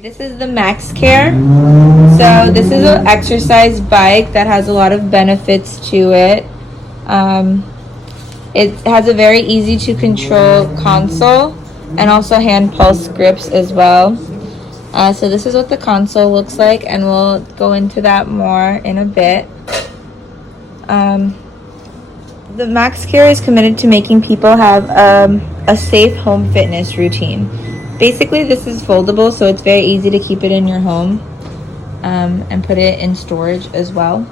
This is the Maxkare. So this is an exercise bike that has a lot of benefits to it. It has a very easy to control console and also hand pulse grips as well. So this is what the console looks like, and we'll go into that more in a bit. The Maxkare is committed to making people have a safe home fitness routine. Basically, this is foldable, so it's very easy to keep it in your home and put it in storage as well.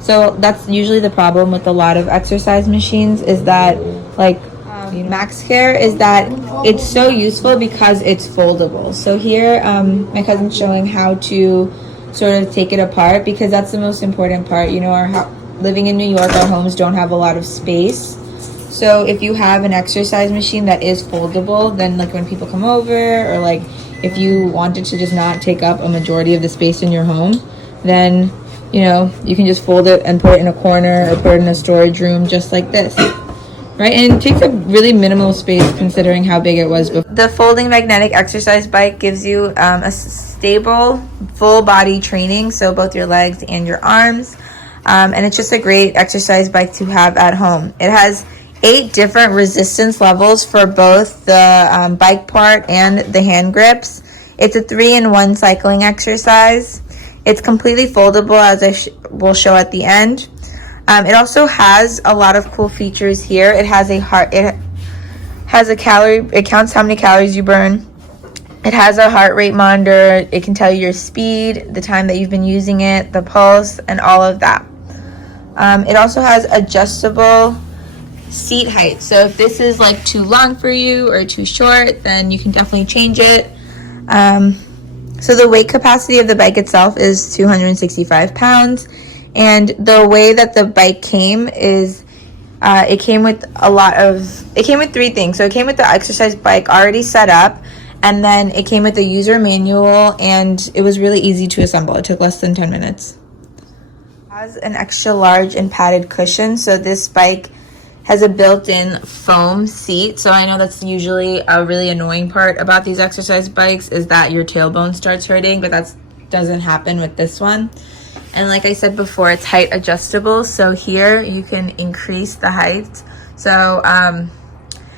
So that's usually the problem with a lot of exercise machines, is that Maxkare is that it's so useful because it's foldable. So here my cousin's showing how to sort of take it apart, because that's the most important part. You know, living in New York, our homes don't have a lot of space. So if you have an exercise machine that is foldable, then like when people come over, or like if you wanted to just not take up a majority of the space in your home, then you know you can just fold it and put it in a corner or put it in a storage room just like this, right? And it takes up really minimal space considering how big it was before. The folding magnetic exercise bike gives you a stable full body training, so both your legs and your arms, and it's just a great exercise bike to have at home. It has 8 different resistance levels for both the bike part and the hand grips. It's a 3-in-1 cycling exercise. It's completely foldable, as I will show at the end. It also has a lot of cool features here. It has a calorie. It counts how many calories you burn. It has a heart rate monitor. It can tell you your speed, the time that you've been using it, the pulse, and all of that. It also has adjustable seat height, so if this is like too long for you or too short, then you can definitely change it. So the weight capacity of the bike itself is 265 pounds, and the way that the bike came is it came with 3 things. So it came with the exercise bike already set up, and then it came with a user manual, and it was really easy to assemble. It took less than 10 minutes. It has an extra large and padded cushion, so this bike has a built-in foam seat. So I know that's usually a really annoying part about these exercise bikes, is that your tailbone starts hurting, but that doesn't happen with this one. And like I said before, it's height adjustable, so here you can increase the height. So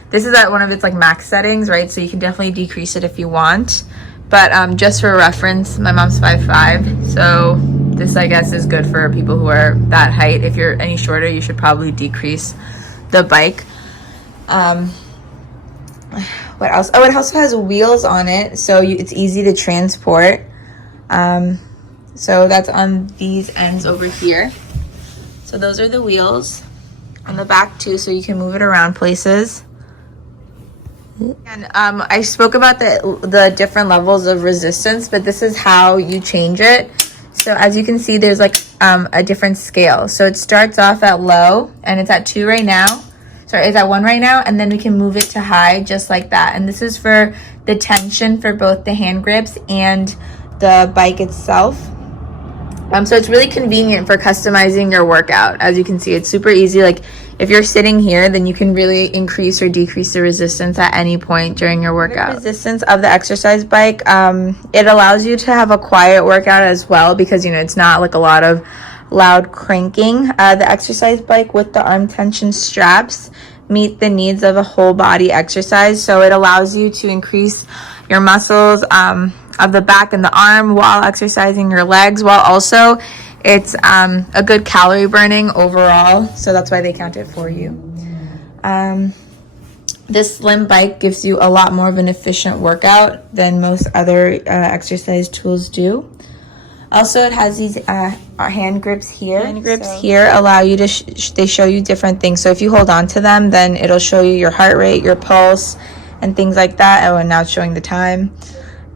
this is at one of its like max settings, right? So you can definitely decrease it if you want, but just for reference, my mom's 5'5", so this I guess is good for people who are that height. If you're any shorter, you should probably decrease the bike. What else? Oh, it also has wheels on it, so it's easy to transport. So that's on these ends over here. So those are the wheels on the back too, so you can move it around places. And I spoke about the different levels of resistance, but this is how you change it. So as you can see, there's like a different scale. So it starts off at low, and it's at 2 right now. Sorry, it's at 1 right now, and then we can move it to high just like that. And this is for the tension for both the hand grips and the bike itself. So it's really convenient for customizing your workout. As you can see, it's super easy. Like if you're sitting here, then you can really increase or decrease the resistance at any point during your workout. The resistance of the exercise bike, it allows you to have a quiet workout as well, because you know it's not like a lot of loud cranking. The exercise bike with the arm tension straps meet the needs of a whole body exercise, so it allows you to increase your muscles of the back and the arm while exercising your legs, while also it's a good calorie burning overall, so that's why they count it for you. This slim bike gives you a lot more of an efficient workout than most other exercise tools do. Also, it has these hand grips here. Hand grips here allow you to, they show you different things. So if you hold on to them, then it'll show you your heart rate, your pulse, and things like that. Oh, and now it's showing the time.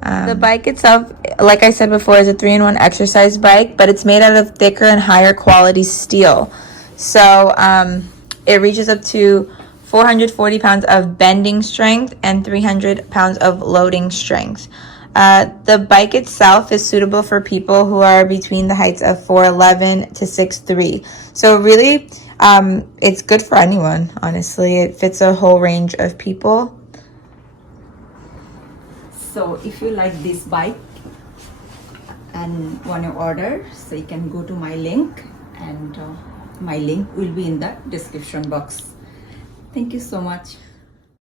The bike itself, like I said before, is a 3-in-1 exercise bike, but it's made out of thicker and higher quality steel. So it reaches up to 440 pounds of bending strength and 300 pounds of loading strength. The bike itself is suitable for people who are between the heights of 4'11" to 6'3". So really, it's good for anyone, honestly. It fits a whole range of people. So if you like this bike, and want to order, so you can go to my link, and my link will be in the description box. Thank you so much.